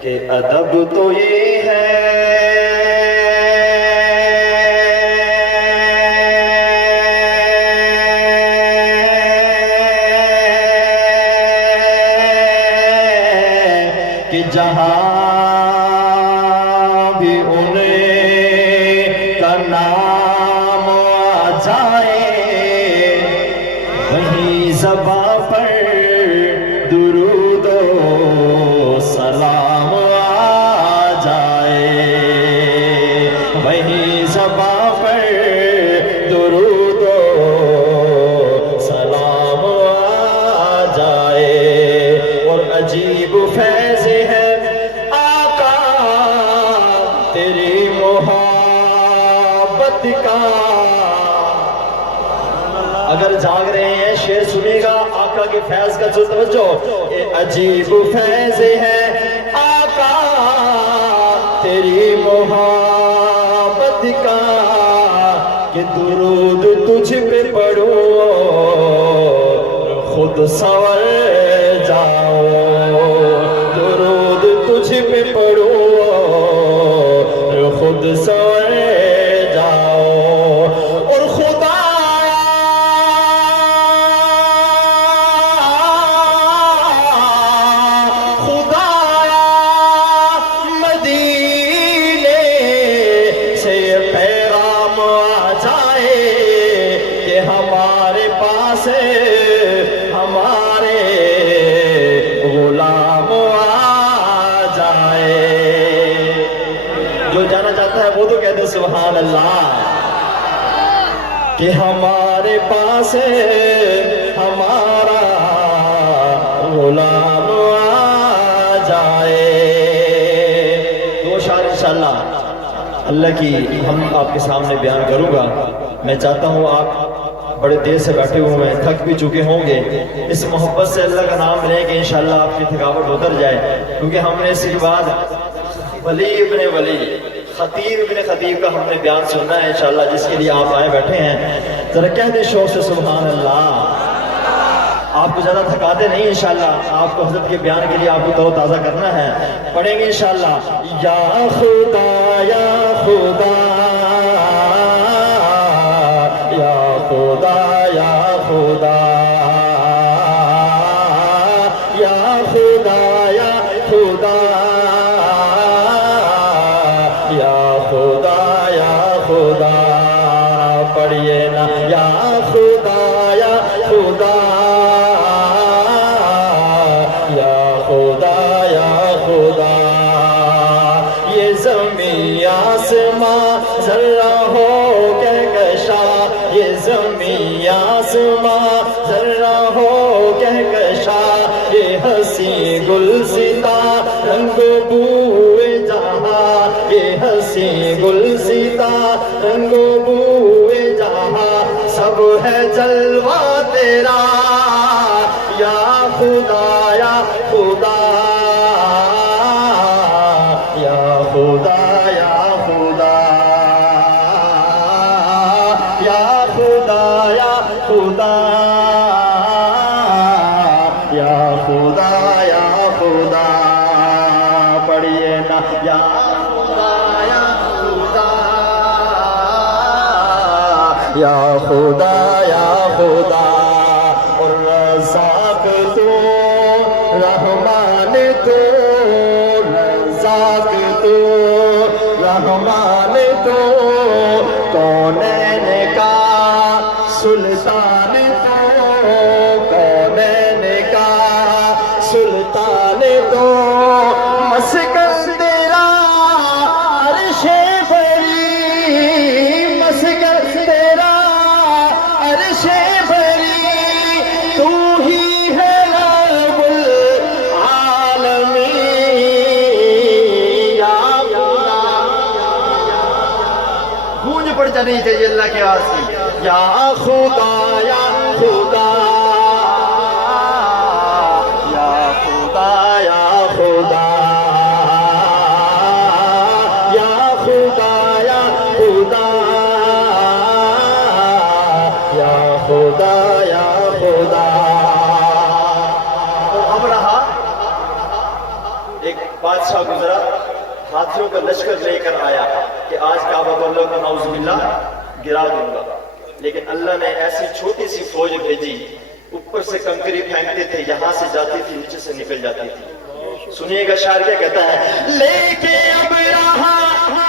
کہ ادب تو یہ ہے کہ جہاں بھی انہیں کا نام آ جائے وہیں زباں پر درود و سلام آ جائے وہیں زباں پر درود و سلام آ جائے اور عجیب فیض ہے آقا تیری محبت کا اگر جاگ رہے ہیں شعر سنیے گا آقا کے فیض کا جو توجہ یہ عجیب فیض ہے آقا تیری محبت کا کہ درود تجھ پہ پڑھو خود سنور جاؤ درود تجھ پہ پڑھو خود سنور جاؤ اور خدا ہمارے پاس ہمارے غلام آ جائے جو جانا چاہتا ہے وہ تو کہتے سبحان اللہ کہ ہمارے پاس ہمارا غلام آ جائے دو اشعار انشاءاللہ اللہ کی ہم آپ کے سامنے بیان کروں گا میں چاہتا ہوں آپ بڑے دیر سے بیٹھے ہوئے ہیں تھک بھی چکے ہوں گے اس محبت سے اللہ کا نام لیں کہ انشاءاللہ آپ کی تھکاوٹ اتر جائے کیونکہ ہم نے اس کے بعد ولی ابن ولی خطیب ابن خطیب کا ہم نے بیان سننا ہے انشاءاللہ جس کے لیے آپ آئے بیٹھے ہیں ذرا کہہ دیں شوق سے سبحان اللہ آپ کو زیادہ تھکاتے نہیں انشاءاللہ آپ کو حضرت کے بیان کے لیے آپ کو تر و تازہ کرنا ہے پڑھیں گے انشاءاللہ یا خدا یا خدا یا خدا یا خدا یا خدا یا خدا یا خدا یا خدا پڑھیے نا یا خدا یا خدا یا خدا یا خدا یہ زمین آسمان ذرہ ہو کہکشا یہ زمین آسمان ذرہ ہو کہکشا یہ ہنسی گلستہ رنگ بوئے جہاں یہ ہنسی گلستہ رنگ بوئے جہاں سب ہے جلوہ تیرا یا خدا یا خدا یا خدا یا خدا یا خدا یا خدا یا خدا یا خدا پڑھیے نا یا خدا یا خدا یا خدا یا خدا اور رزاق تو رحمان تو رزاق تو رحمان تو کونین کا سلطان تو کونین کا سلطان تو مسکن تیرا عرش بری مسکن تیرا عرش بری تو ہی ہے رب العالمین یا گونج پڑ جانی چاہیے اللہ کے واسطے یا خدا یا خدا یا خدا یا خدا یا خدا یا خدا یا خدا یا خدا اب رہا ایک بادشاہ عرصہ گزرا، ہاتھیوں کا لشکر لے کر آیا کہ آج کعبۃ اللہ کو نعوذ باللہ گرا دوں گا، لیکن اللہ نے ایسی چھوٹی سی فوج بھیجی، اوپر سے کنکری پھینکتے تھے، یہاں سے جاتی تھی، نیچے سے نکل جاتی تھی۔ سنیے گا شاعر کیا کہتا ہے، لے کے اب رہا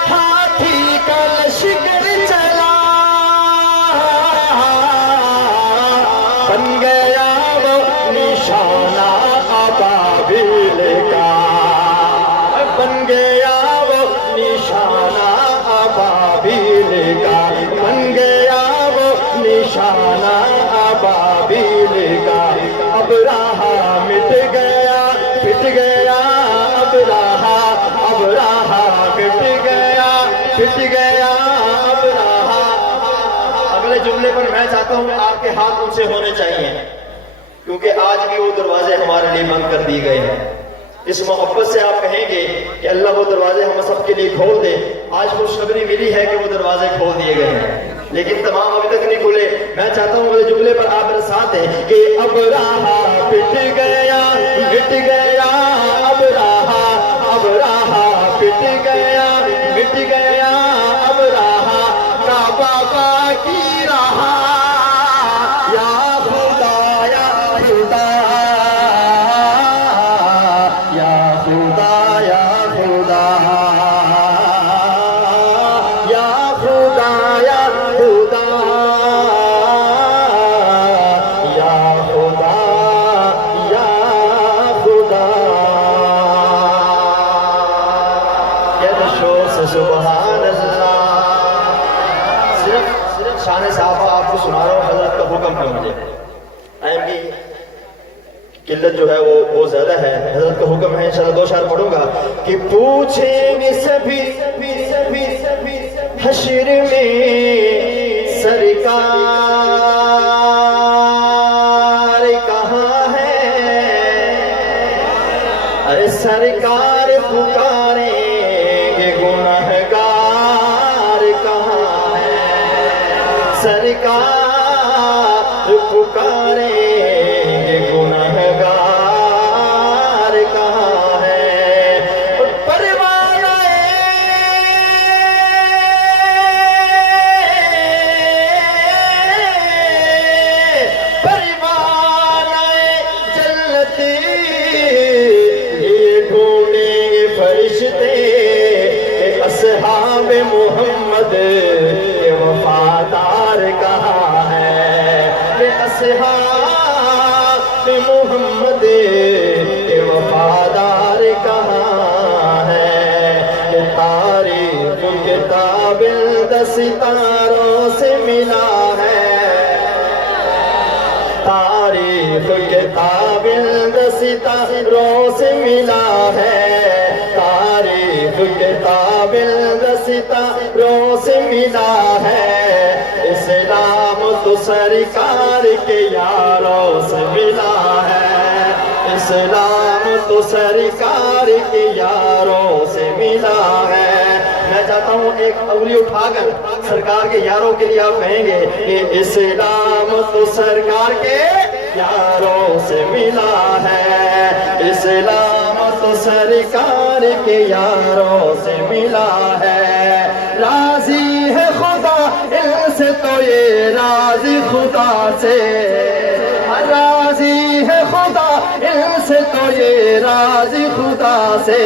ہاتھی کا لشکر چلا، بن گیا وہ نشانہ ابابیل کا، بن گیا وہ نشانہ ابابیل کا، بن گیا وہ نشانہ ابابیل کا۔ اب رہا مٹ گیا پٹ گیا، اب رہا مٹ گیا پٹ گیا، اب رہا۔ اگلے جملے پر میں چاہتا ہوں آپ کے ہاتھ ان سے ہونے چاہیے، کیونکہ آج بھی وہ دروازے ہمارے لیے بند کر دیے گئے ہیں۔ اس محبت سے آپ کہیں گے کہ اللہ وہ دروازے ہم سب کے لیے کھول دے۔ آج خوشخبری ملی ہے کہ وہ دروازے کھول دیے گئے ہیں، لیکن تمام ابھی تک نہیں کھلے۔ میں چاہتا ہوں اگلے جملے پر آپ میرے ساتھ ہیں کہ اب رہا پٹ گیا مٹ گیا، اب رہا پٹ گیا مٹ گیا، اب رہا کعبہ باقی رہا، یا خدا یا خدا یا خدا یا خدا یا خدا یا خدا یا خدا یا خدا۔ کہتے شوق سے سبحان اللہ۔ صرف شان صحابہ آپ کو سنا رہا ہوں، حضرت کا حکم ہے مجھے، ٹائم کی قلت جو ہے وہ بہت زیادہ ہے، حضرت کا حکم ہے، انشاءاللہ دو شعر پڑھوں گا کہ پوچھیں گے سبھی حشر میں سرکار کہاں ہے، ارے سرکار پکاریں گے گنہگار کہاں ہے، سرکار پکاریں گے گنہگار کہاں ہے۔ پروانہ جنت یہ ڈھونڈیں گے فرشتے، اصحاب محمد کے وفادار کہاں ہے، اصحاب محمد کے وفادار کہاں ہے۔ تاریخ کتاب ستاروں سے ملا ہے، تاریخ کتاب ستاروں سے ملا ہے، تاریخ کتاب ستاروں سے ملا ہے۔ اسلام تو سرکار کے یاروں سے ملا ہے، اسلام تو سرکار کے یاروں سے ملا ہے۔ میں چاہتا ہوں ایک انگلی اٹھا کر سرکار کے یاروں کے لیے آپ کہیں گے کہ اسلام تو سرکار کے یاروں سے ملا ہے، اسلام تو سرکار کے یاروں سے ملا ہے۔ راضی ہے خدا ان سے تو یہ راضی خدا سے، راضی ہے خدا ان سے تو یہ راضی خدا سے،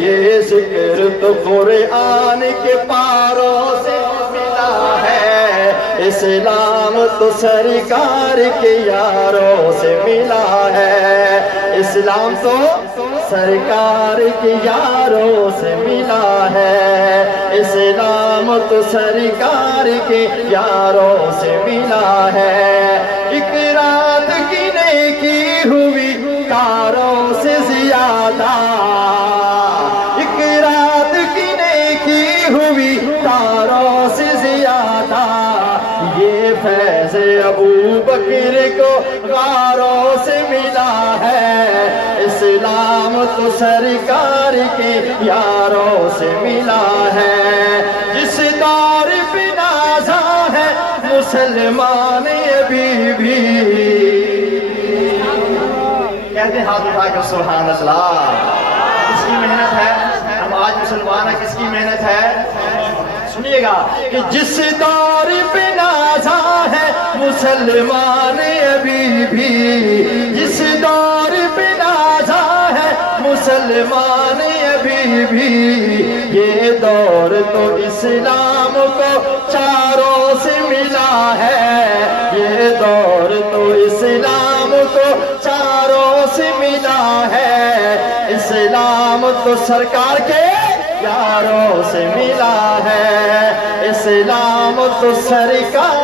یہ ذکر تو قرآن کے پاروں سے ملا ہے، اسلام تو سرکار کے یاروں سے ملا ہے، اسلام تو سرکار کے یاروں سے ملا ہے، اسلام تو سرکار کے یاروں سے ملا ہے۔ ایک رات کی نیکی ہوئی تاروں سے زیادہ، ایک رات کی نیکی ہوئی تاروں سے زیادہ، یہ فیض ابو بکر کو غاروں سے ملا ہے، اسلام تو سرکار کے یاروں سے ملا ہے۔ جس دور پہ نازا ہے مسلمان ابھی بھی، کہتے ہاتھ اٹھا کر سبحان اللہ، اس کی محنت ہے؟ ہم آج مسلمان ہیں، کس کی محنت ہے؟ سنیے گا کہ جس دور پہ نازا ہے مسلمان ابھی بھی، جس دور پہ نازا ہے مسلمان ابھی بھی، یہ دور تو اسلام کو چاروں سے ملا ہے، یہ دور تو اسلام کو چاروں سے ملا ہے، اسلام تو سرکار کے یاروں سے ملا ہے، اسلام تو سرکار